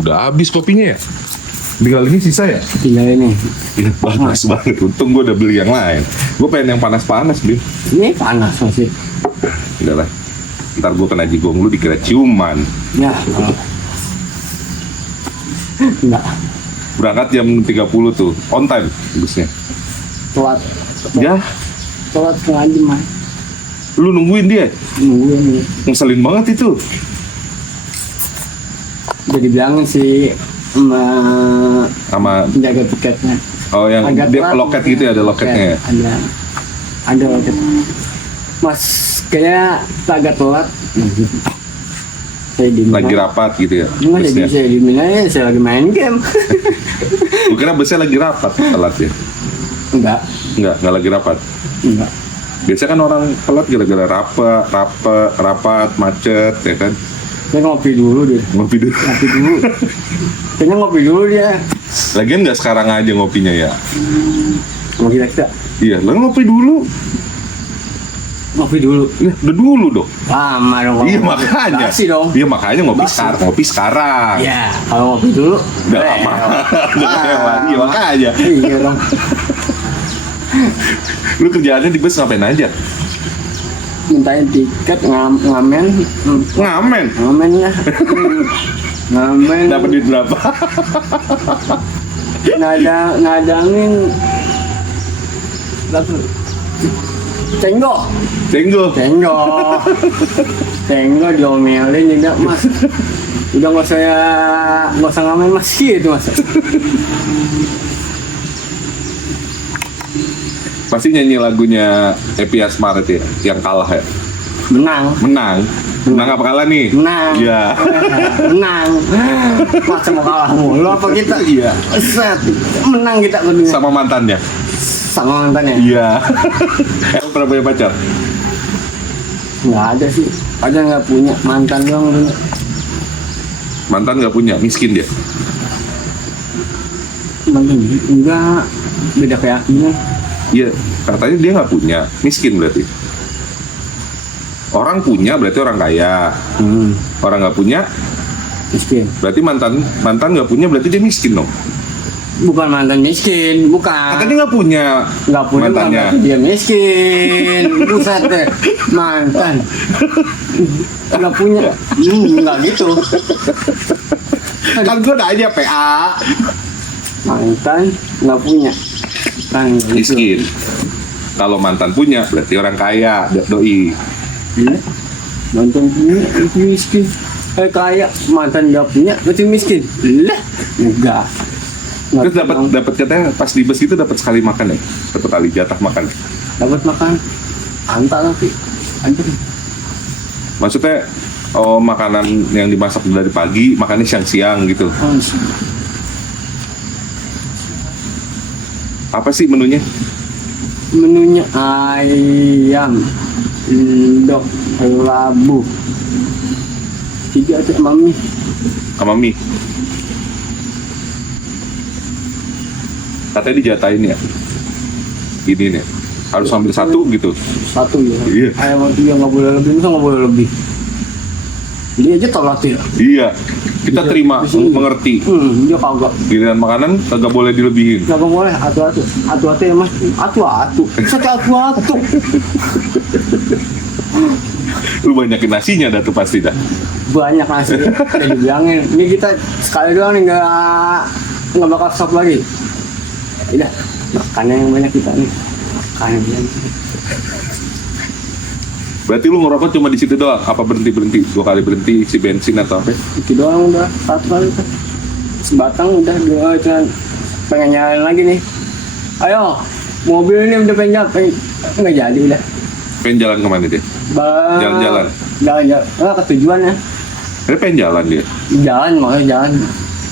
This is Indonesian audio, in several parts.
Udah habis kopinya ya? Tinggal ini sisa ya? Tinggal ini. Iya, panas banget. Untung gue udah beli yang lain. Gue pengen yang panas-panas, Bin. Ini panas masih. Udah lah. Ntar gue kena jigong lu dikira ciuman. Ya. Enggak. Berangkat jam 30 tuh. On time busnya. Telat. Ya, Telat setengah jam mah. lu nungguin dia. Nungguin. Ngeselin banget itu. Udah dibilangin sih Sama penjaga tiketnya. oh yang Agak dia telat, loket gitu ya, ada loketnya ya. Ada loket. Mas kayak agak telat. Saya di Lagi rapat gitu ya. Enggak jadi busnya. saya di mana ya, saya lagi main game. Gue kira busnya lagi rapat telat ya. Enggak lagi rapat. Enggak. Biasanya kan orang telat gara-gara rapat, macet ya kan. Dia ngopi dulu dia. Ngopi dulu. Ngopi dulu. Kayaknya ngopi dulu dia. Lagian nggak sekarang aja ngopinya ya. Mau kita Iya, lalu ngopi dulu. ngopi dulu. Ya, udah dulu dong. Lama dong. Iya kalau makanya. Basi dong. Iya makanya ngopi Basi. sekarang. Ngopi sekarang. Iya, kalau ngopi dulu. Udah lama. Udah lama. Iya makanya. Iya dong. Lu kerjaannya di bus ngapain aja? Mintain tiket ngamen. Ngamen. Ngamen ya. Ngamen. Dapat duit berapa? Ngadangin. Tenggok. Tenggo. Tenggok diomelin juga mas. Udah nggak usah ngamen mas gitu mas. Pasti nyanyi lagunya Epi Asmara ya, yang kalah ya. Menang. Menang apa kalah nih? Menang. Iya. Menang. Masa mau kalah mulu apa kita? Iya. Set. Menang kita berdua. Sama mantannya. Sama mantannya? Iya. Emang pernah punya pacar? Nggak ada sih. Ada nggak punya mantan doang dulu. Mantan nggak punya, miskin dia. Mantan enggak. Beda keyakinan. Iya, katanya dia nggak punya, miskin berarti. Orang punya berarti orang kaya. Orang nggak punya Miskin. berarti mantan nggak punya berarti dia miskin dong. Bukan mantan miskin, bukan. Katanya nggak punya. Nggak punya bukan mantannya. berarti dia miskin. Buset deh, mantan. Nggak punya. Nggak gitu. Kan gue nanya PA. Mantan nggak punya. Kan nggak gitu. Miskin. Kalau mantan punya berarti orang kaya, doi. Iya. Mantan punya itu miskin. Kaya mantan nggak punya berarti miskin. Lah, enggak. Terus dapat katanya pas di bus itu dapat sekali makan ya, dapat kali jatah makan. Dapat makan. Antar tapi. Antar. Maksudnya makanan yang dimasak dari pagi, makannya siang-siang gitu. Apa sih menunya? Menunya ayam, endok, labu, 3 tuh mami. Sama mie. Katanya dijatahin ya. Gini nih. Harus ambil satu gitu. 1 ya. Iya. Ayam 3 nggak boleh lebih, masa nggak boleh lebih. Dia aja telat ya. Iya. Kita Bisa- terima, bisa. mengerti. Dia kagak. Giliran makanan kagak boleh dilebihin. Nggak boleh atu-atu ya mas. Atu-atu. Satu atu-atu. Lu banyakin nasinya dah tuh pasti dah. Banyak nasi. Udah dibilangin. Ini kita sekali doang nih nggak bakal stop lagi. Udah makannya yang banyak kita nih. Makan yang banyak. Berarti lu ngerokok cuma di situ doang? Apa berhenti 2 kali berhenti isi bensin atau apa? Itu doang udah 1 kali kan. Sebatang udah 2 cuman pengen nyalain lagi nih. Ayo mobil ini udah pengen jalan, nggak jadi udah. Pengen jalan kemana dia? Jalan-jalan. Jalan-jalan. Nggak ke tujuannya. Dia pengen jalan dia. Jalan maksudnya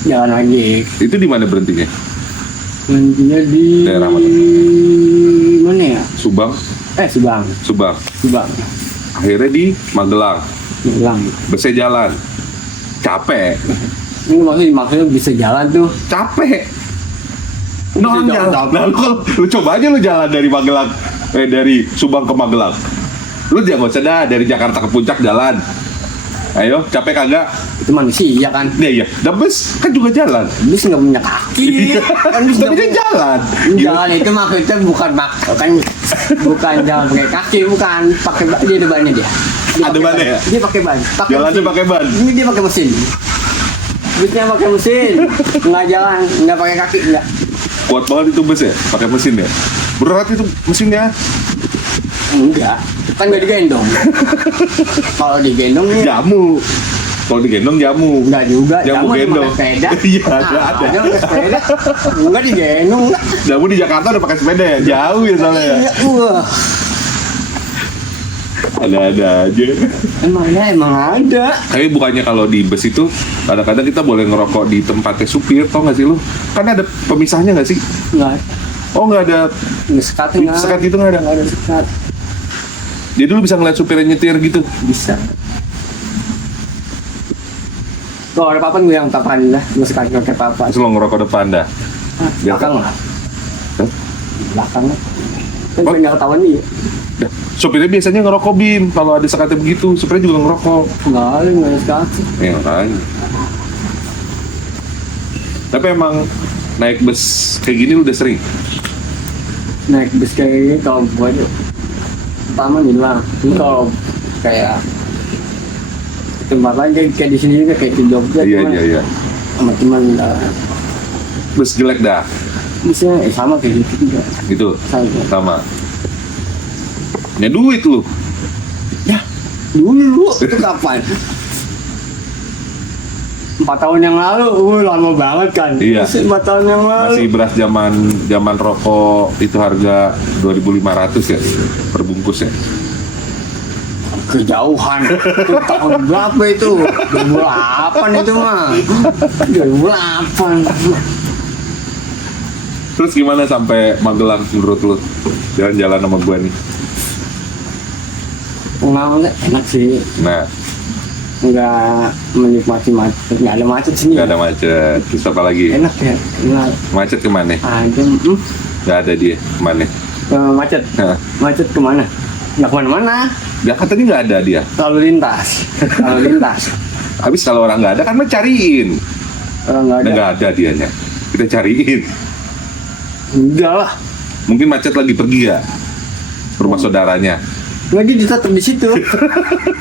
jalan lagi. Itu di mana berhentinya? Berhentinya di Daerah mana? mana ya? Subang. Subang. Akhirnya di Magelang. Hilang. Busnya jalan. Capek. Ini maksudnya bisa jalan tuh. Capek. Bisa Orang jalan. jalan. Nah, lu coba aja lu jalan dari Magelang. Dari Subang ke Magelang. Lu jangan usah dah dari Jakarta ke Puncak jalan. Ayo, capek kagak? Itu manusia kan. Iya. Dan bus kan juga jalan. Bis nggak punya kaki. Kan bis Tapi nggak dia punya- jalan. Jalan itu maksudnya bukan jalan pakai kaki, bukan pakai dia ada bannya dia. Ada pakai bannya ya? Dia pakai ban. Jalannya mesin. pakai ban. Ini dia pakai mesin. Busnya pakai mesin, nggak jalan, nggak pakai kaki, nggak. Kuat banget itu bus ya, pakai mesin ya. Berat itu mesinnya. Enggak, kan nggak digendong. Kalau digendong nih, Jamu. Kalau digendong jamu. enggak juga. Jamu Jamu cuma gendong. naik sepeda. Iya, ada. Jamu naik sepeda. Enggak digendong. Jamu di Jakarta udah pakai sepeda ya. Jauh ya soalnya ya. Iya, wah. Ada aja. Emang ada. Tapi bukannya kalau di bus itu kadang-kadang kita boleh ngerokok di tempatnya supir, tau gak sih lu? Kan ada pemisahnya gak sih? Enggak. Oh nggak ada. Nggak sekat nggak. Sekat gitu nggak ada? Nggak ada sekat. Jadi lu bisa ngeliat supirnya nyetir gitu. Bisa. Tuh ada papan gue yang papan lah. Gue sekali pakai papan. Terus lo ngerokok depan dah. Biar Belakang lah. Hah? Belakang lah. Kan Oh. nggak ketahuan nih. Dah. Supirnya biasanya ngerokok Bim. Kalau ada sekatnya begitu, supirnya juga ngerokok. Nggak ada sekat. Ya makanya. Tapi emang naik bus kayak gini lu udah sering? Naik bus kayak gini kalau buat pertama nih lah. Ini kalau kayak tempat lain kayak di sini juga kayak di Jogja. cuman Iya. Sama teman Bus jelek dah. misalnya sama kayak gitu juga. Gitu. Sama. Sama. Ya duit lu. Ya dulu itu kapan? 4 tahun yang lalu, lama banget kan? Iya. Masih 4 tahun yang lalu. Masih beras zaman rokok itu harga 2.500 ya per bungkus ya. Kejauhan. Itu tahun berapa itu? 2008 itu mah. 2008. Terus gimana sampai Magelang menurut lu? Jalan-jalan sama gua nih. Pengalamannya enak sih. Nah, Nggak menikmati macet. Nggak ada macet sini. nggak ada macet. Terus apa lagi? Enak ya. Enak. Macet kemana? Ada. Nggak ada dia. Kemana? Macet. Hah. Macet kemana? Nggak kemana-mana. Jakarta ini nggak ada dia. Lalu lintas. Lalu lintas. Habis kalau orang nggak ada kan cariin. Orang nggak ada. Nggak ada dianya. Kita cariin. Udah lah. Mungkin macet lagi pergi ya. Rumah saudaranya. Nggak dia tetap di situ.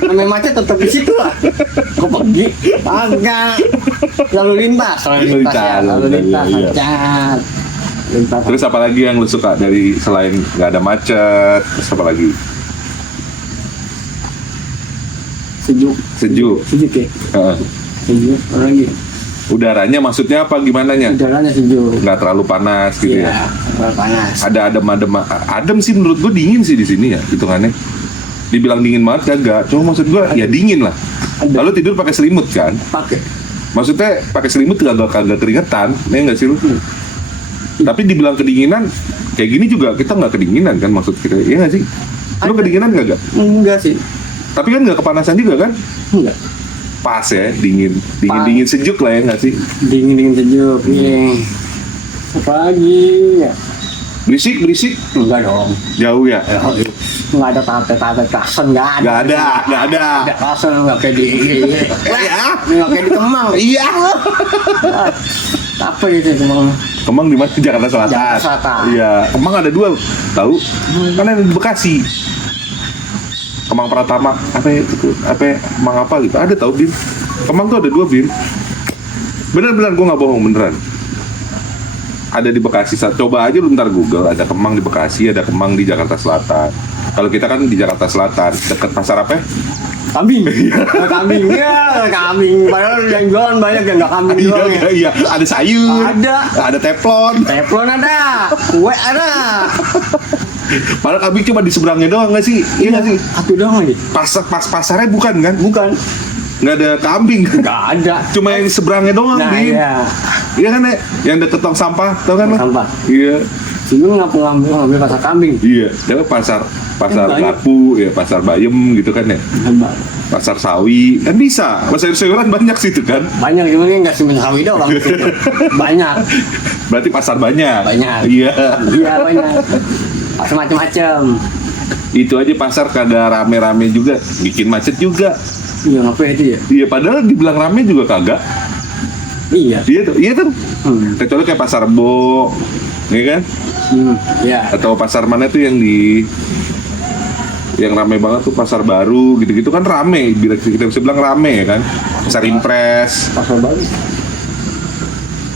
Namanya macet tetap di situ lah. Kok pergi? Agak. Lalu lintas. Lalu lintas ya. Lalu lintas. Iya. Cat. Lintas. Terus apa lagi yang lu suka dari selain nggak ada macet? Terus apa lagi? Sejuk. Sejuk. Sejuk ya. Heeh. Sejuk. Apa lagi? Udaranya maksudnya apa gimana nya? Udaranya sejuk. Nggak terlalu panas gitu Iya. ya? Terlalu panas. Ada adem sih menurut gua dingin sih di sini ya hitungannya. Dibilang dingin banget kagak, cuma maksud gua ya dingin lah. Ada. Lalu tidur pakai selimut kan? Pakai. Maksudnya pakai selimut kagak keringetan, ya nggak sih lu? Tapi dibilang kedinginan, kayak gini juga kita nggak kedinginan kan maksud kita, ya nggak sih? Lu Ada. kedinginan nggak? Enggak sih. Tapi kan nggak kepanasan juga kan? Enggak. Pas ya, dingin Pas. dingin sejuk lah ya nggak sih? Dingin sejuk. Iya. Apa lagi? Ya. Berisik Enggak dong. jauh ya? Nggak ada tape klason, nggak ada. Nggak ada. Ada klason nggak kayak di. Ya. Nggak kayak di Kemang. Iya. Apa itu Kemang? Kemang di mana? Jakarta Selatan. Jakarta Selatan. Iya. Kemang ada 2, tahu? Kan ada di Bekasi. Kemang Pratama, apa ya itu? Kemang apa gitu? Ada tahu Bim? Kemang tuh ada 2 Bim. Bener-bener gue nggak bohong beneran. Ada di Bekasi. Coba aja lu ntar Google. Ada Kemang di Bekasi, ada Kemang di Jakarta Selatan. Kalau kita kan di Jakarta Selatan, dekat pasar apa? Kambing. Kambing ya, kambing. Padahal yang jualan banyak yang nggak kambing doang ya. Iya. Ada sayur. Ada. teflon. Teflon ada, kue ada. Padahal kambing cuma di seberangnya doang nggak sih? Iya nggak sih? Aku doang lagi. Pasarnya bukan kan? Bukan. Nggak ada kambing. Nggak ada. Cuma yang seberangnya doang, Nah Bim. iya. Iya kan ya? Yang deket tong sampah, tau kan lo? Sampah. Iya. Sini ngambil pasar kambing. Iya. Dia pasar Banyak. Lapu, ya pasar Bayem gitu kan ya. Pasar Sawi, kan bisa. Sayur-sayuran banyak situ kan. Banyak cuma nggak cuma sawi doang. Banyak. Berarti pasar banyak. Banyak. Iya. Iya banyak. Macam-macam. Itu aja pasar kada rame-rame juga, bikin macet juga. Iya ngapain itu ya? Iya, padahal dibilang rame juga kagak. Iya. Iya tuh. Hmm. Kecuali kayak pasar Rebo, ya kan? Iya. Atau pasar mana tuh yang rame banget tuh pasar baru gitu-gitu kan rame, bila kita bisa bilang rame ya kan. Pasar Impres, Pasar baru.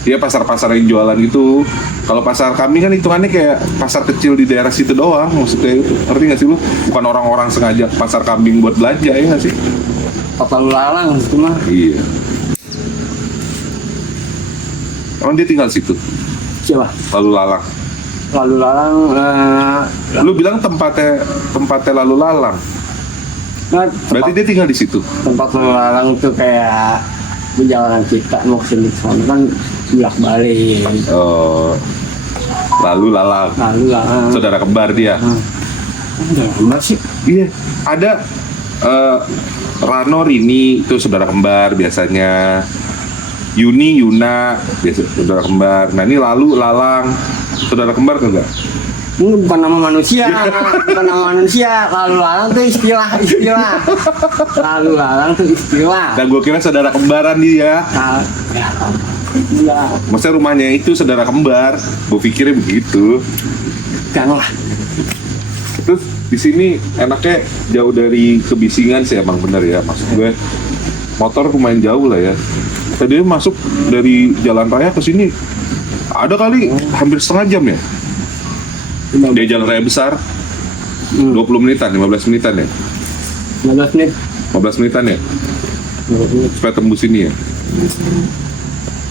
iya pasar-pasar yang jualan gitu. Kalau pasar kami kan hitungannya kayak pasar kecil di daerah situ doang, maksudnya itu. Ngerti nggak sih lu? Bukan orang-orang sengaja ke pasar kambing buat belanja, ya nggak sih? Lalu lalang itu mah. Iya. Emang dia tinggal situ, Siapa? lalu lalang. Lalu lalang. Lu bilang tempatnya lalu lalang. Nah, Berarti dia tinggal di situ. tempat lalu lalang itu kayak perjalanan kita mau kesini sana kan bolak balik. Oh, lalu lalang. Lalu lalang. Saudara kembar dia. Udah lama sih. Iya, ada Rano Rini itu saudara kembar biasanya. Yuni Yuna biasa saudara kembar. Nah ini lalu lalang saudara kembar enggak? Ini bukan nama manusia, bukan nama manusia. Lalu lalang tuh istilah. Lalu lalang tuh istilah. Dan gue kira saudara kembaran dia. Enggak, Maksudnya rumahnya itu saudara kembar. Gue pikirnya begitu. janganlah. Terus di sini enaknya jauh dari kebisingan sih emang bener ya. Maksud gue motor lumayan jauh lah ya. Tadi masuk dari jalan raya ke sini ada kali hampir setengah jam ya. Dia jalan raya besar 20 menitan, 15 menitan ya. 15 menit. 15 menitan ya. 15 menit. Supaya tembus ini ya.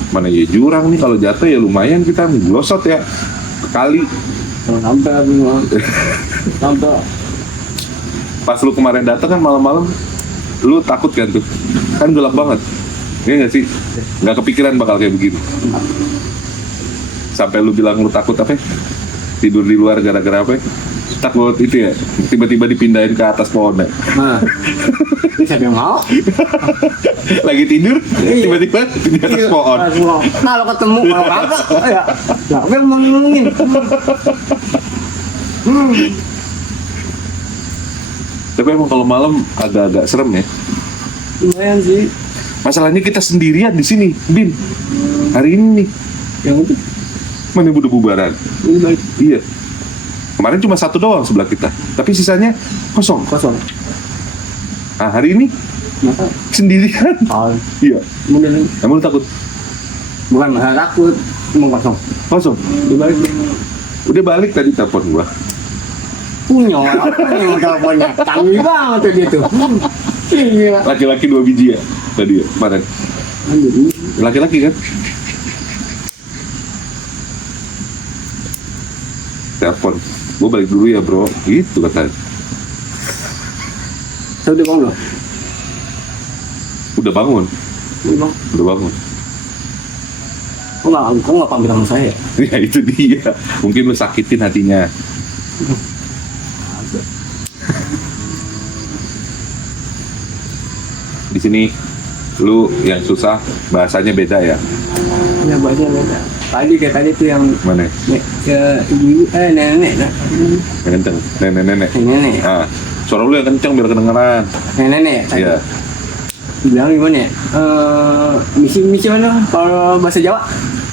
Mana ya jurang nih, kalau jatuh ya lumayan kita ngelosot ya ke kali. Sampai belum. Sampai. Pas lu kemarin datang kan malam-malam, lu takut kan tuh? Kan gelap banget. Iya nggak sih? Nggak kepikiran bakal kayak begini. Sampai lu bilang lu takut apa? Tidur di luar gara-gara apa? Takut itu ya? Tiba-tiba dipindahin ke atas pohon ya? Nah, ini siapa yang mau? Lagi tidur, tiba-tiba di atas pohon. Kalau ketemu, kalau kagak, ya, siapa yang mau ngomongin? Tapi emang kalau malam agak-agak serem ya. Lumayan sih. Masalahnya kita sendirian di sini, Bin. Hari ini nih. Yang itu, Mana udah bubaran? ini balik Iya. Kemarin cuma satu doang sebelah kita, tapi sisanya kosong. kosong. Nah hari ini Masa? sendirian. Iya. Kemudian Emang lu takut? bukan masalah takut, cuma kosong. Kosong. Di balik Udah balik tadi telepon gua. punya apa yang teleponnya? Canggih banget tuh dia tuh. Iya. Laki-laki 2 biji ya tadi ya kemarin. Anjir, ini Laki-laki kan? Telepon. Gua balik dulu ya bro. Gitu katanya. saya udah bangun loh. Udah bangun. Udah bangun. Udah bangun. Kok nggak pamit sama saya? Ya itu dia. Mungkin lu sakitin hatinya. Di sini lu yang susah bahasanya beda ya. Ya banyak beda. Tadi kayak tadi tuh yang Mana? ibu nenek nah. Yang kenceng. Nenek-nenek. Nenek Ah, suara lu yang kenceng biar kedengeran. nenek ya tadi. Iya. Bilang gimana ya? Misi mana kalau bahasa Jawa?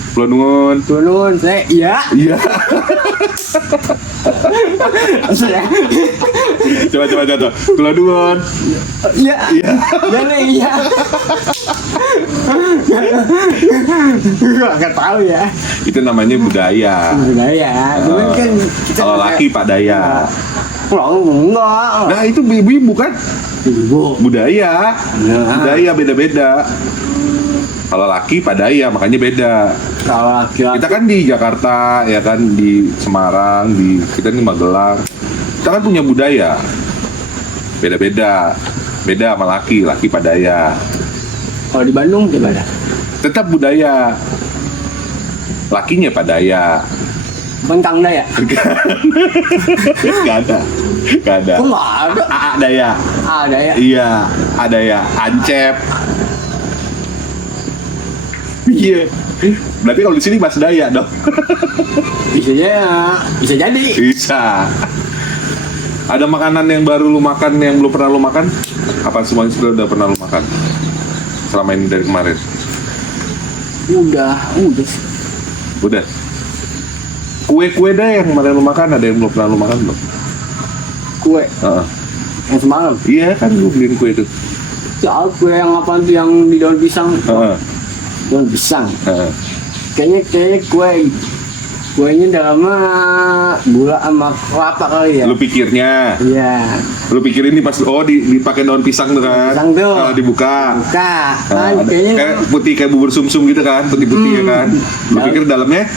Pulau Nuwun. Turun saya iya. Iya. Saya Coba. Pulau Nuwun. iya. Iya. Nenek iya. Gua nggak tahu ya. Itu namanya budaya. Budaya. Cuman kan kita Kalau laki Pak Daya. pulau enggak. Nah itu ibu-ibu kan Ibu. budaya. Budaya beda-beda. Kalau laki Pak Daya makanya beda. Kalau laki-laki Kita kan di Jakarta, ya kan di Semarang, kita di Magelang. Kita kan punya budaya. Beda-beda. Beda sama laki Padaya. kalau di Bandung gimana? Tetap budaya. Lakinya Padaya. Bukan Kang Daya. Gak ada. Kok nggak ada? Daya. Ada ya. Iya, ada ya. Ancep. Iya. Berarti kalau di sini bahasa Daya dong. Bisa jadi. Bisa. Ada makanan yang baru lu makan yang belum pernah lu makan? Apa semuanya udah pernah lu makan? Selama ini dari kemarin? Udah sih. Udah. Kue-kue dah yang kemarin lu makan, ada yang belum pernah lu makan belum? Kue Heeh. yang semalam. Iya kan lu beliin kue itu. Soal kue yang apa tuh yang di daun pisang? Heeh. Daun pisang. Heeh. Kayaknya kuenya dalamnya gula sama kelapa kali ya. Lu pikirnya, Iya. lu pikir ini pas dipakai daun pisang tuh kan? Pisang tuh. Kalau dibuka. Buka. Nah, Kan kayaknya kayak putih kayak bubur sumsum gitu kan, putih-putih ya kan. Lu pikir dalamnya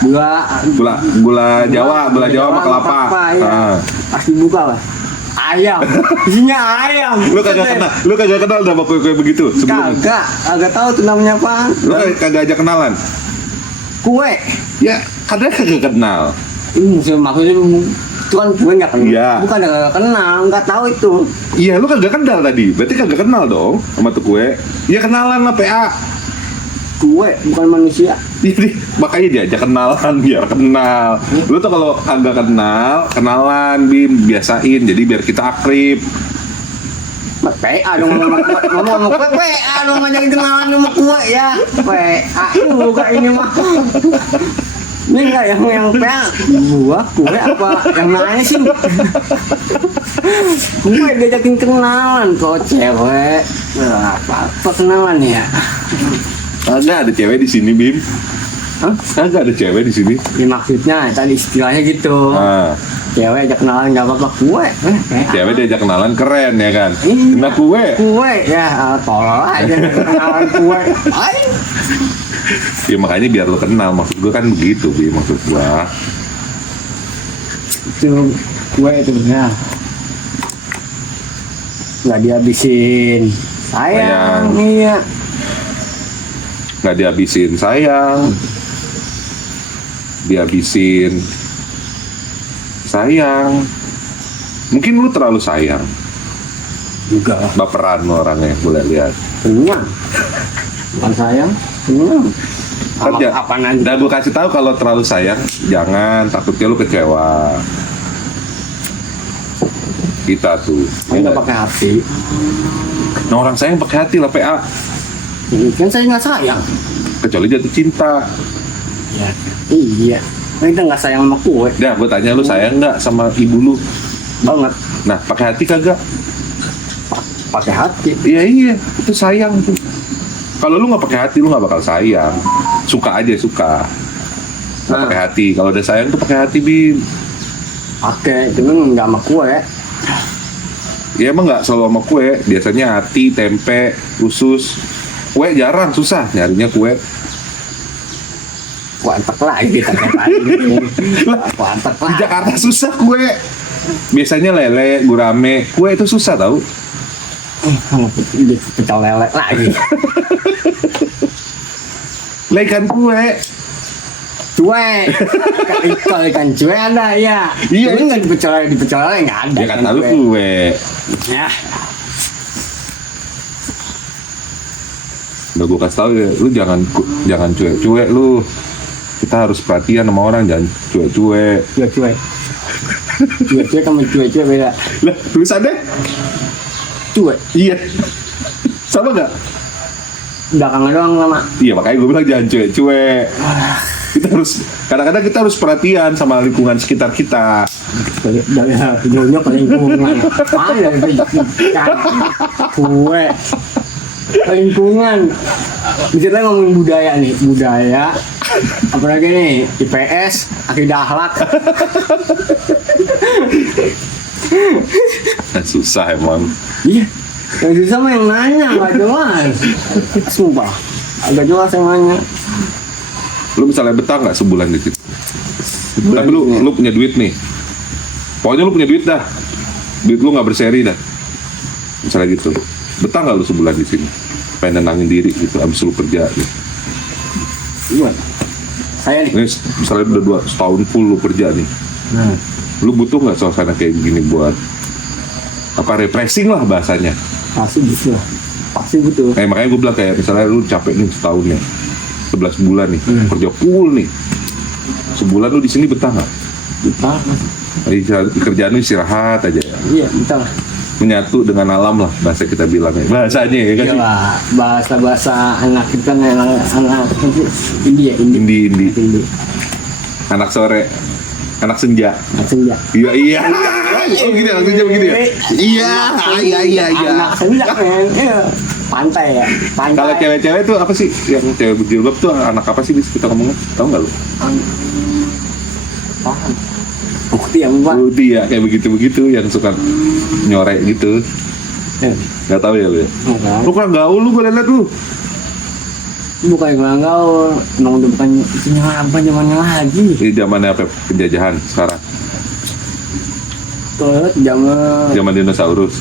gula Jawa sama kelapa. Iya. Ah. Pas dibuka lah. Ayam. Isinya ayam. Lu kagak kenal sama kue-kue begitu sebelumnya? Kagak tahu tuh namanya apa. Lu kagak aja kenalan? Kue. Ya, kadang kagak kenal. Maksudnya itu kan kue nggak kenal. Iya. Bukan nggak kenal, nggak tahu itu. Iya, lu kagak kenal tadi. Berarti kagak kenal dong sama tuh kue. Ya kenalan lah PA. Kue bukan manusia. Jadi makanya diajak kenalan biar kenal. Lu tuh kalau agak kenal, kenalan Bim, biasain. Jadi biar kita akrib. PA dong ngomong sama kue, PA dong ngajakin kenalan sama kue ya. PA juga ini mah. Ini enggak yang PA gua kue apa yang nanya sih? Kue diajakin kenalan kok cewek. Apa kenalan ya? Kagak ada cewek di sini, Bim. Hah? Kagak ada cewek di sini. Ya maksudnya tadi istilahnya gitu. Nah, Cewek ajak kenalan nggak apa-apa kue. cewek diajak kenalan keren ya kan. Iya. Kena kue. Kue ya tolol aja kenalan kue. Ay. Ya makanya biar lu kenal. Maksud gua kan begitu, Bim. Maksud gua. Itu kue itu ya. Nggak dihabisin. Sayang. Iya. Nggak dihabisin sayang, dihabisin sayang. Mungkin lu terlalu sayang, Enggak lah. baperan lu orangnya, boleh lihat. Kenyang. Bukan sayang. Kenyang. Kerja. Apa nanti? Dan gue kasih tahu kalau terlalu sayang, jangan, takutnya lu kecewa. Kita tuh, Nggak pakai hati. nah orang sayang pakai hati lah PA. Kan saya nggak sayang. Kecuali jatuh cinta. Ya. Iya. Kita nggak sayang sama kue. Dah, gue tanya lu sayang nggak sama ibu lu? Banget. Nah, pakai hati kagak? Pakai hati. Iya, itu sayang tuh. Kalau lu nggak pakai hati, lu nggak bakal sayang. Suka aja suka. Nggak Nah. pakai hati. Kalau udah sayang tuh pakai hati, Bim. Pakai. Cuman nggak sama kue. Ya emang nggak selalu sama kue. Biasanya hati, tempe, usus. Kue jarang, susah nyarinya kue. Kuantek lagi kata tadi. Kuantek Di lagi. Jakarta susah kue. Biasanya lele, gurame, kue itu susah tau. Pecel lele lagi. Ikan kue. Cuek. Kalau ikan cuek ada ya. Iya. Tapi nggak di pecel lele nggak ada. Ya kata lu kue. Ya. Udah gue kasih tau ya, lu jangan cuek-cuek lu. Kita harus perhatian sama orang, jangan cuek-cuek. Cuek. Cuek sama cuek beda. Lah, tulisannya? Cuek. Iya. Sama nggak? Belakangnya doang lama. Iya, makanya gue bilang jangan cuek-cuek. Kita harus, kadang-kadang kita harus perhatian sama lingkungan sekitar kita. Dari jauhnya ke lingkungan. Ada kue. Lingkungan. Misalnya ngomongin budaya nih, budaya. Apalagi nih, IPS, akidah akhlak. Susah emang. Iya. Yang susah mah yang nanya, nggak jelas. Sumpah, agak jelas yang nanya. Lu misalnya betah nggak sebulan di situ? Tapi lu punya duit nih. Pokoknya lu punya duit dah. Duit lu nggak berseri dah. Misalnya gitu. Betah nggak lu sebulan di sini? Pengen nenangin diri gitu, abis lu kerja gitu. Gimana? Saya nih. Ini misalnya udah setahun full lu kerja nih. Lu butuh nggak suasana kayak gini buat apa refreshing lah bahasanya? Pasti butuh. Pasti butuh. Makanya gue bilang kayak misalnya lu capek nih setahun nih, 11 bulan nih, kerja full nih. Sebulan lu di sini betah nggak? Betah. Kerjaan lu istirahat aja ya. Iya, betah. menyatu dengan alam lah bahasa kita bilangnya. Bahasanya ya kan sih? Iya, bahasa anak kita nih, anak India. Indi. Anak sore, anak senja. Senja. Iya. Oh gini, anak senja begitu ya? Iya. Anak senja men. Iya. Pantai ya. Pantai. Kalau cewek-cewek tuh apa sih? Yang cewek berjilbab tuh anak apa sih kita ngomongnya? Tahu nggak lu? Paham. Bukti yang buat. Budi ya, kayak begitu-begitu yang suka nyorek gitu. Nggak tahu ya lu ya? Lu kan gaul lu, gue liat lu. Bukan yang gaul, emang udah bukan apa zamannya lagi. Ini zamannya apa? Penjajahan sekarang. Tuh Zaman dinosaurus.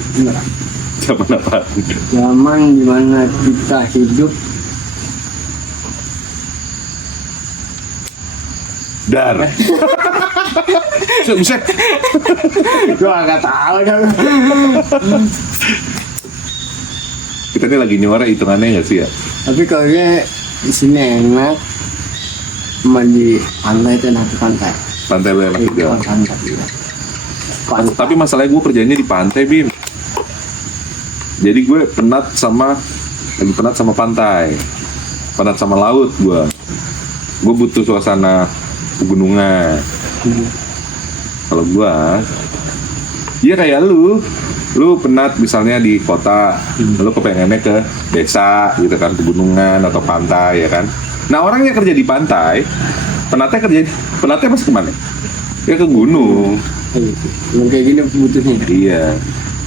Zaman apa? Zaman dimana kita hidup. Dar. Buset. Gua nggak tahu dah. Kita ini lagi nyuara hitungannya nggak sih ya? Tapi kalau dia di sini enak, cuma di pantai itu enak di pantai. Pantai lu enak juga. Pantai. Tapi masalahnya gue kerjanya di pantai, Bim. Jadi gue penat sama pantai, penat sama laut gue. Gue butuh suasana pegunungan. Kalau gue, ya kayak lu penat misalnya di kota, lu kepengennya ke desa gitu kan, pegunungan atau pantai ya kan. Nah orang yang kerja di pantai, penatnya masih kemana? Ya ke gunung. Yang kayak gini butuhnya. Iya.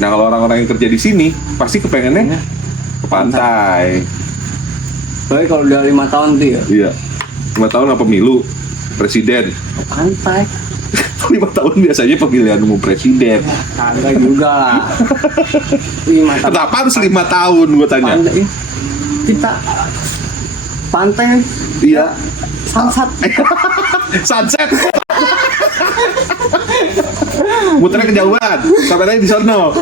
Nah kalau orang-orang yang kerja di sini pasti kepengennya ke pantai. Tapi kalau udah 5 tahun tuh ya, Iya. 5 tahun apa pemilu presiden? ke pantai. 5 tahun biasanya pemilihan umum presiden. Kagak juga lah. 5 tahun. Kenapa harus 5 tahun gue tanya? Pantai. Kita pantai. Iya. Sunset. Sunset. Muternya kejauhan. Sampai tadi di sono.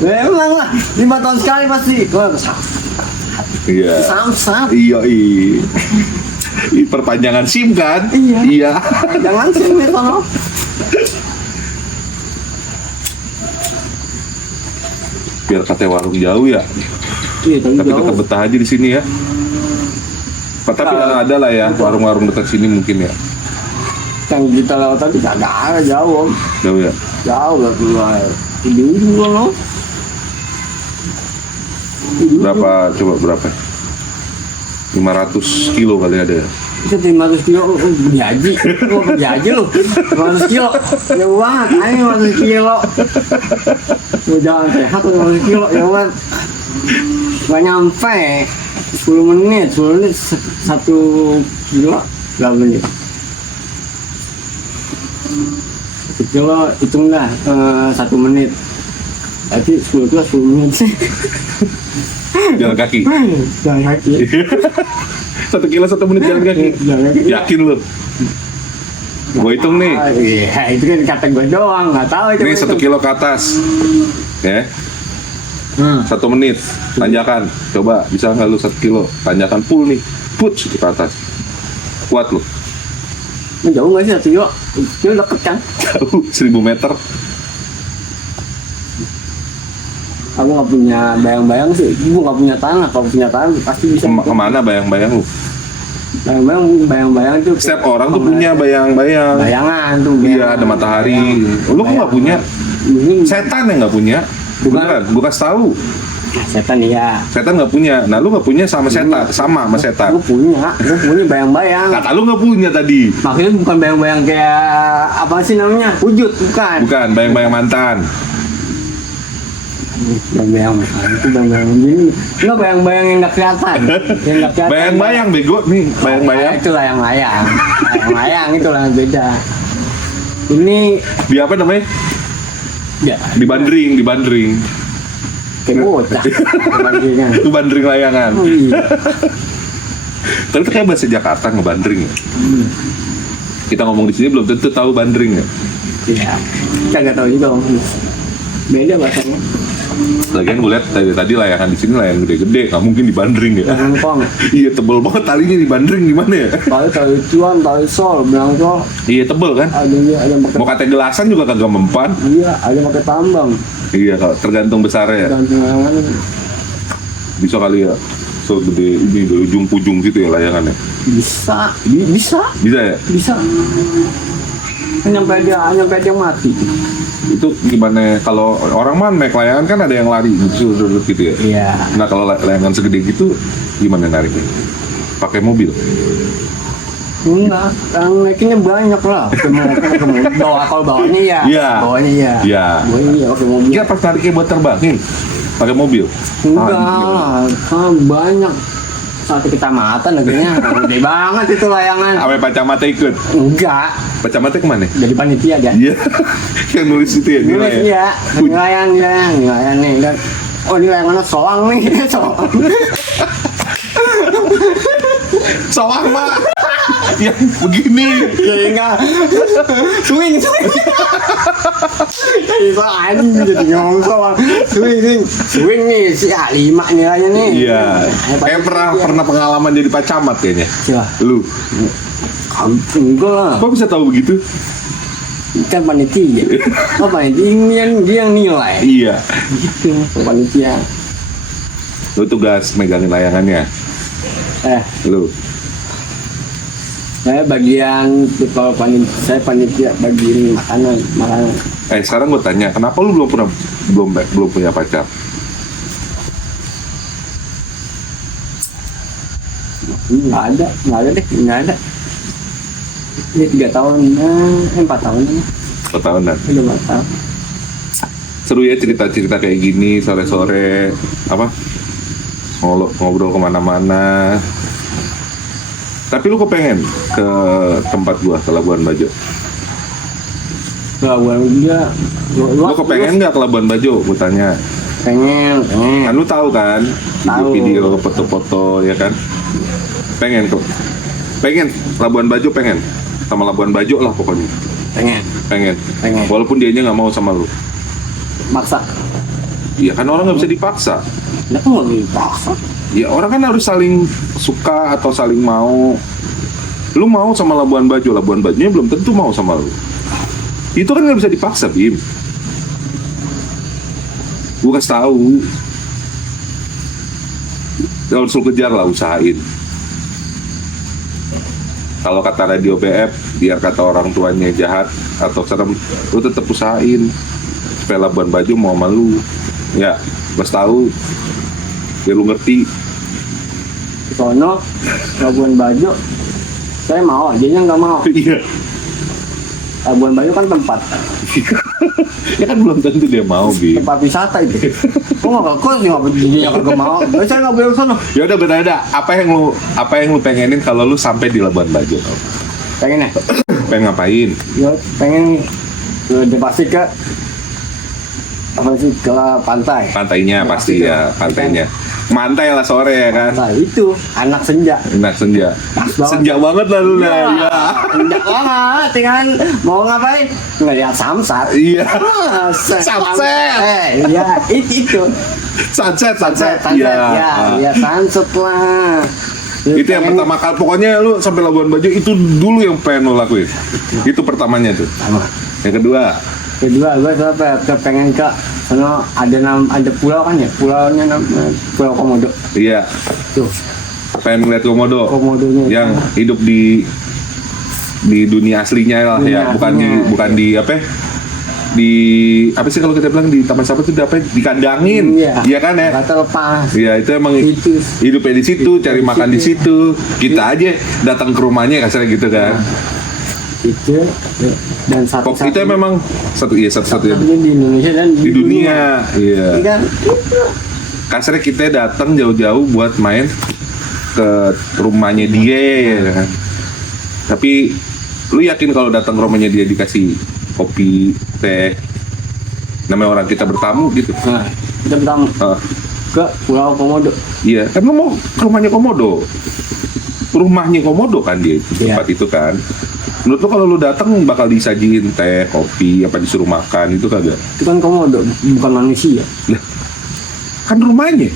Memang lah, 5 tahun sekali pasti. Gua Iya. sunset. Iya. Ih, perpanjangan SIM kan? Iya. Jangan sini sono. Biar kata warung jauh ya. Iya, Tapi jauh. tetap betah aja di sini ya. Tapi ada lah ya warung-warung dekat sini mungkin ya. Yang kita lewat tadi gak ada jauh. Om. Jauh ya. Jauh lah keluar. Ini sono. Berapa? 500 kilo kali ada ya. Itu 500 kilo beli haji. Gua beli haji lu. 500 kilo. Jauh banget. Ayo 500 kilo. Lu jangan sehat 500 kilo ya kan. Gak nyampe 10 menit 1 kilo berapa menit? 1 kilo hitung dah 1 menit. Berarti 10 kilo 10 menit sih. Jalan kaki. Jalan kaki. 1 kilo 1 menit jalan kaki. Jalan kaki. Yakin lu? Gue hitung nih. Iya, itu kan kata gue doang, nggak tahu itu. Ini 1 kilo ke atas. Ya. 1 menit tanjakan. Coba bisa nggak lu 1 kilo tanjakan full nih. Put ke atas. Kuat lu. Ini jauh nggak sih 1 kilo? Kilo deket kan? Jauh 1000 meter. Aku nggak punya bayang-bayang sih. Gue nggak punya tanah. Kalau punya tanah pasti bisa. Kemana bayang-bayang lu? Bayang-bayang tuh. Setiap orang tuh punya bayang-bayang. Bayangan tuh. Iya, ada matahari. Lu kok nggak punya? Setan yang nggak punya. Beneran, gue kasih tahu. Setan iya. Setan nggak punya. Nah, lu nggak punya sama setan, sama setan. Gue punya bayang-bayang. Kata lu nggak punya tadi. Maksudnya bukan bayang-bayang kayak apa sih namanya? Wujud bukan. Bukan, bayang-bayang mantan. Bayang-bayang itu bayang-bayang gini. Enggak bayang-bayang yang nggak kelihatan. Yang nggak kelihatan. Bayang-bayang bego nih, bayang-bayang. Itu layang-layang. Layang-layang itu lah beda. Ini Di apa namanya? ya Di bandring. kayak bocah. Bandingan. Itu bandring layangan. Oh, iya. Tapi itu kayak bahasa Jakarta ngebandring ya. Kita ngomong di sini belum tentu tahu bandring ya. Iya. Kita nggak tahu juga Om. Beda bahasanya. Lagian gue lihat tadi layangan di sini layangan gede-gede, nggak mungkin dibandring ya. Belangkong. Iya tebel banget talinya dibandring gimana ya? Tali cuan, tali sol, belangkong. Iya tebel kan? Ada yang pakai. Mau kata gelasan juga kagak mempan. Iya, ada yang pakai tambang. Iya kalau tergantung besarnya ya. Gantung layangan. Bisa kali ya. So gede ini dari ujung ke ujung gitu ya layangannya. Bisa. Bisa ya? Bisa. Nyampe dia mati. Itu gimana kalau orang mah naik layangan kan ada yang lari gitu ya. Iya. Nah kalau layangan segede gitu gimana nariknya? Pakai mobil? Enggak, yang naikinnya banyak lah. Pakai mobil. Kalau bawahnya ya. Iya. Bawahnya ya. Iya. Bawahnya ya pakai mobil. Kira pas nariknya buat terbangin pakai mobil? Enggak lah, kan banyak. Satu kecamatan negerinya gede banget itu layangan. Sampai Pacamata ikut? Enggak, Pacamata kemana? jadi panitia dia. Iya. Yang nulis itu ya nilai Nulis ya? ya, nilaian nih. Dan, oh ini layangannya soang nih, soang. Soang mah yang begini. Ya enggak. Swing. Bisa anjing jadi ngomong soang. Swing nih si A5 nilainya nih. Iya. Pernah pengalaman jadi pacamat kayaknya. Coba. Lu? Enggak lah. Kok bisa tahu begitu? Kan panitia. Oh panitia dia yang nilai. Iya. Gitu panitia. Lu tugas megangin layangannya. Lu? Saya bagian kalau saya panitia bagiin makanan. Sekarang gue tanya, kenapa lu belum punya pacar? Nggak ada. Ini 3 tahun, 4 tahun. 4 tahunan. Udah 4 tahun. Seru ya cerita-cerita kayak gini sore-sore apa? Ngobrol kemana-mana. Tapi lu kepengen ke tempat gua ke Labuan Bajo? Labuan dia. Lu kepengen nggak ke Labuan Bajo? Gua tanya. Pengen. Kan lu tahu kan? Tahu. Video foto-foto ya kan? Pengen kok. Pengen Labuan Bajo pengen. Sama Labuan Bajo lah pokoknya. Pengen. Walaupun dianya nggak mau sama lu. Maksa. Iya kan orang nggak bisa dipaksa. Nah, kok nggak dipaksa? Ya orang kan harus saling suka atau saling mau. Lu mau sama Labuan Bajo Bajonya belum tentu mau sama lu. Itu kan nggak bisa dipaksa, Bim. Gua kasih tahu. Kalau lu kejar lah, usahain. Kalau kata radio BF, biar kata orang tuanya jahat atau serem, lu tetap usahain supaya Labuan Bajo mau sama lu. Ya, gua kasih tahu. Biar lu ngerti. Sono Labuan Bajo saya mau, dia nggak mau. Iya. Labuan Bajo kan tempat Ya kan belum tentu dia mau, Bi. tempat wisata itu. Kok nggak kok dia nggak mau? Saya nggak boleh ke sono. Ya udah beda. Apa yang lu pengenin kalau lu sampai di Labuan Bajo? Pengen ya? Pengen ngapain? Ya pengen udah pasti ke pantai. Pantainya pasti ya, pantainya. Mantai lah sore ya kan. Nah itu anak senja. Enak senja. Senja banget lah lu lah. Iya. Senja banget, kan mau ngapain? Ngeliat samsat. Iya. Sunset. Iya itu. Sunset. Ya sunset lah. Itu yang pertama kali. Pokoknya lu sampai Labuan Bajo itu dulu yang pengen lu lakuin. Itu pertamanya tuh. Yang kedua, gue pengen ke sono ada pulau kan ya, pulaunya namanya Pulau Komodo. iya. Tuh, Pengen ngeliat Komodonya yang hidup di dunia aslinya lah ya, bukan di apa? Di apa sih kalau kita bilang di Taman Safari itu apa? Dikandangin. Iya kan ya? Gak terlepas. Iya, itu emang Itu. hidupnya di situ, cari makan di situ. Kita aja datang ke rumahnya kasarnya gitu kan. Itu dan Itu memang satu-satunya di Indonesia dan di dunia. Iya. Kan? Kasarnya kita datang jauh-jauh buat main ke rumahnya dia ya kan. Tapi lu yakin kalau datang ke rumahnya dia dikasih kopi, teh, namanya orang kita bertamu gitu. Nah, kita bertamu ke Pulau Komodo. Iya, kan lu mau ke rumahnya Komodo. Rumahnya Komodo kan dia tempat itu kan. Menurut lu kalau lu datang bakal disajiin teh, kopi, apa disuruh makan itu kagak? Itu kan Komodo, bukan manusia. Nah, Kan rumahnya.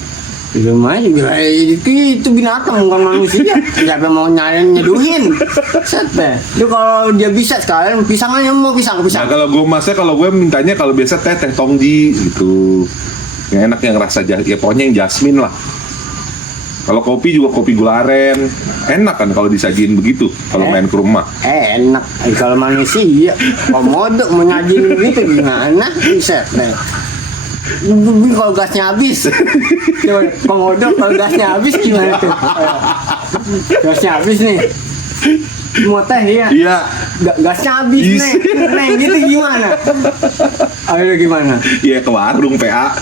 Di rumah juga itu binatang bukan manusia. Siapa mau nyeduhin? Set deh. Itu kalau dia bisa sekalian pisang aja mau pisang. Nah kalau gue mintanya kalau biasa teh tongji gitu. Yang enak yang rasa ya pokoknya yang jasmine lah. Kalau kopi juga kopi gula aren. Enak kan kalau disajiin begitu kalau main ke rumah. Enak. Kalau manusia komodo mau nyajin gitu gimana? Set deh. Kalau gasnya habis, coba komodo kalau gasnya habis gimana tuh? Gasnya habis nih, mau teh ya? Iya. Gasnya habis nih, gitu gimana? Ayo gimana? Iya ke warung PA.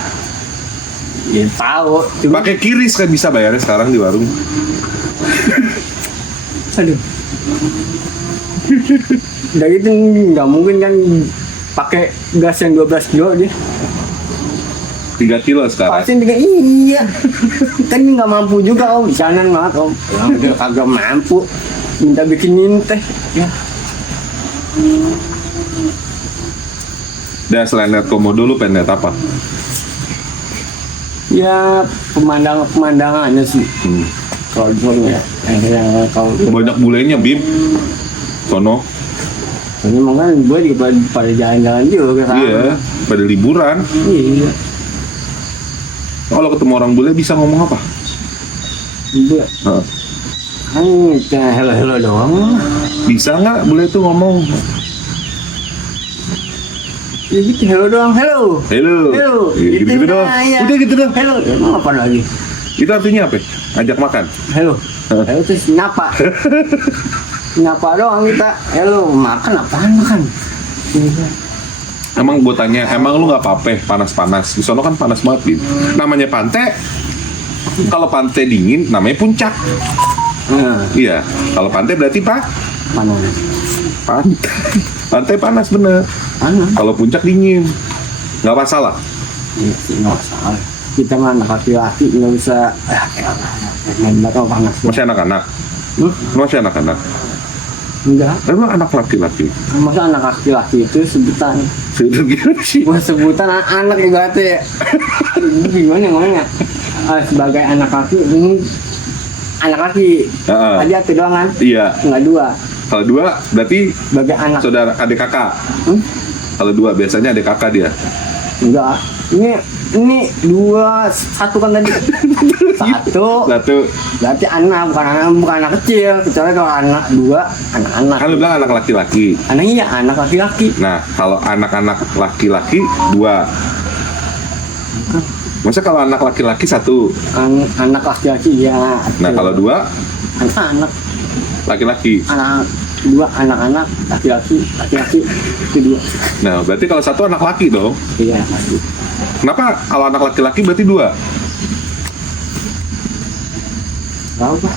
Ya tahu. Cuma Pakai kiris kan bisa bayarnya sekarang di warung. aduh, udah gitu nggak mungkin kan pakai gas yang 12 kilo dia. 3 kilo sekarang. Pasti juga iya. Kan ini nggak mampu juga om, di sana banget om. Udah kagak mampu, minta bikinin teh. Ya. Dan selain lihat komodo lu pengen lihat apa? Ya pemandangannya sih. Kalau ya, kalau Banyak bulenya Bim. Sono. ini kan gue juga pada jalan-jalan juga kan. Iya. Pada liburan. Iya. Kalau ketemu orang bule bisa ngomong apa? Iya. Nah, Kan kayak hello doang. bisa nggak bule tuh ngomong? Ya gitu hello doang, hello. Hello. Hello. Gitu doang. Ya. Udah gitu doang. Hello. Emang apa lagi? Itu artinya apa? Ajak makan. Hello. Hello terus nyapa. Nyapa doang kita. Hello, makan apaan makan? Emang gue tanya, emang lu nggak apa-apa panas-panas? Di sono kan panas banget, Bim. Namanya pantai. Kalau pantai dingin, namanya puncak. Nah, Iya. Kalau pantai berarti mana? pantai. Pantai panas bener. Mana? Kalau puncak dingin, nggak masalah. Iya sih, nggak salah. Kita mah anak laki-laki nggak bisa. Main bakal panas. Masih anak-anak. Masih anak-anak. Enggak. Emang anak laki-laki. Masa anak laki-laki itu sebutan? Sudah gimana sih? Buat sebutan anak ibaratnya ya. Ini gimana ngomongnya? Sebagai anak laki ini anak laki. Tadi satu doang kan? Iya. Enggak dua. Kalau 2 berarti Sebagai anak. saudara adik kakak. Hmm? Kalau 2 biasanya adik kakak dia. Enggak. Ini 2 1 kan tadi. 1. Satu. Berarti bukan anak kecil. Kecuali kalau anak 2 anak-anak. Kan lu bilang anak laki-laki. Anak laki-laki. Nah, kalau anak-anak laki-laki 2. Masa kalau anak laki-laki 1. Anak laki-laki ya. Nah, kalau 2 anak laki-laki. anak 2 anak-anak laki-laki itu 2. Nah, berarti kalau 1 anak laki dong. Iya laki. Kenapa kalau anak laki-laki berarti 2? Tahu pak?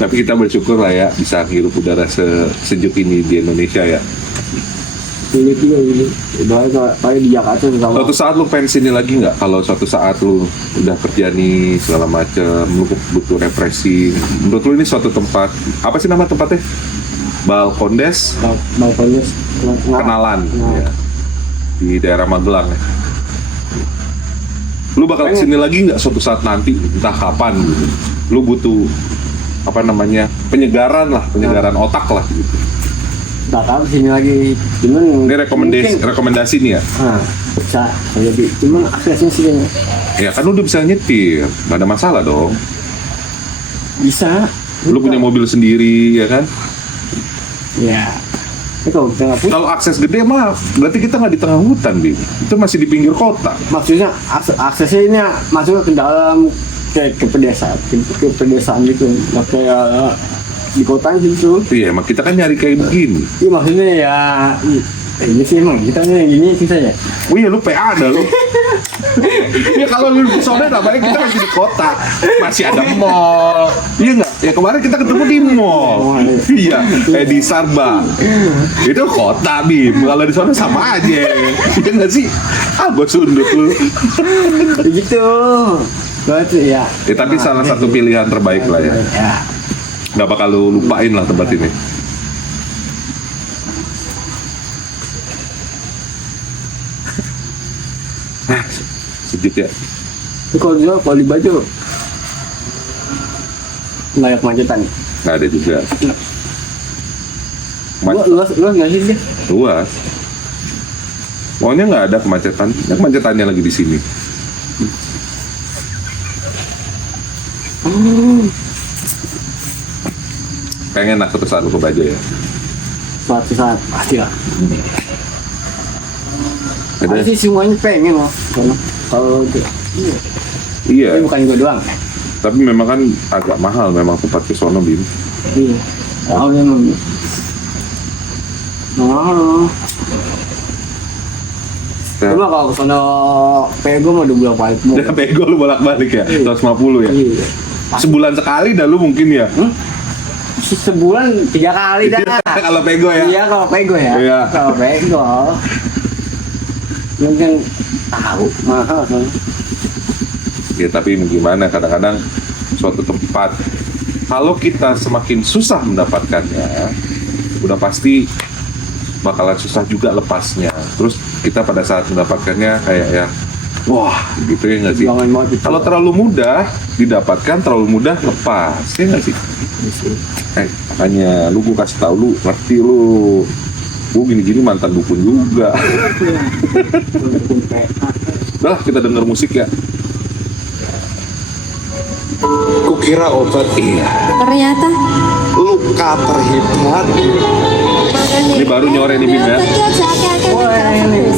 Tapi kita bersyukur lah ya bisa hirup udara sejuk ini di Indonesia ya. Ini juga ini. Kalau di Jakarta sama. Suatu saat lu pengen sini lagi nggak? Kalau suatu saat lu udah kerja nih segala macam, lu butuh refreshing. Menurut lu ini suatu tempat apa sih nama tempatnya? Balkondes Balkonnya Kenalan ya. Di daerah Magelang ya. Lu bakal kesini lagi nggak suatu saat nanti entah kapan gitu. Lu butuh apa namanya penyegaran otak lah gitu. nggak tahu sini lagi. Cuman Ini rekomendasi nih ya. Bisa jadi. Cuman aksesnya sih kayaknya. Ya kan lu udah bisa nyetir, nggak ada masalah dong. Bisa. Lu punya mobil sendiri ya kan? Ya. Itu kalau kita nggak punya. Kalau akses gede mah berarti kita nggak di tengah hutan, Bim. Itu masih di pinggir kota. Maksudnya aksesnya ini masuk ke dalam kayak ke pedesaan gitu. Nggak kayak di kota gitu. Iya, emang kita kan nyari kayak begini. Iya maksudnya ya ini sih emang kita nih gini sih saya. Oh iya, lu PA ada lu. Ya kalau lu soalnya namanya kita masih di kota, masih ada mall. Iya nggak? Ya kemarin kita ketemu di mall. Iya, di Sarba. Itu kota, Bim. Kalau di sana sama aja. Iya nggak sih? Ah, gua sundut lu. Begitu. Berarti ya. Ya, tapi salah satu pilihan terbaik lah ya. Ya. Nggak bakal lu lupain lah tempat ini. legit ya. Tapi kalau di Bajo nggak ada kemacetan. Nggak ada juga. Luas nggak sih dia? Luas. Pokoknya nggak ada kemacetan. Ya, kemacetannya lagi di sini. Pengen aku terus aku ke Bajo ya. Suatu saat pasti lah. Ada. Pasti semuanya pengen loh. Kalau Iya. ini bukan gue doang. Tapi memang kan agak mahal memang tempat ke sono, Bim. Iya. Tahu memang. Oh. Cuma kalau ke sono pego mau 2 balik mau. Ya bego lu bolak-balik ya. Iya. 150 ya. Iya. Sebulan sekali dah lu mungkin ya. Sebulan 3 kali dah. Kalau pego ya. Iya kalau pego ya. Iya. Kalau pego. Mungkin tahu mahal kan. Ya tapi gimana kadang-kadang suatu tempat kalau kita semakin susah mendapatkannya, udah pasti bakalan susah juga lepasnya. Terus kita pada saat mendapatkannya kayak ya wah gitu ya nggak sih? Jangan mau gitu. Kalau terlalu mudah didapatkan, terlalu mudah lepas, ya nggak sih? Makanya lu gue kasih tahu lu ngerti lu. Gue gini-gini mantan dukun juga. Udah kita denger musik ya. Kukira obat iya, Ternyata luka terhebat. Ini baru nyore nih Bim ya. Wah, ini.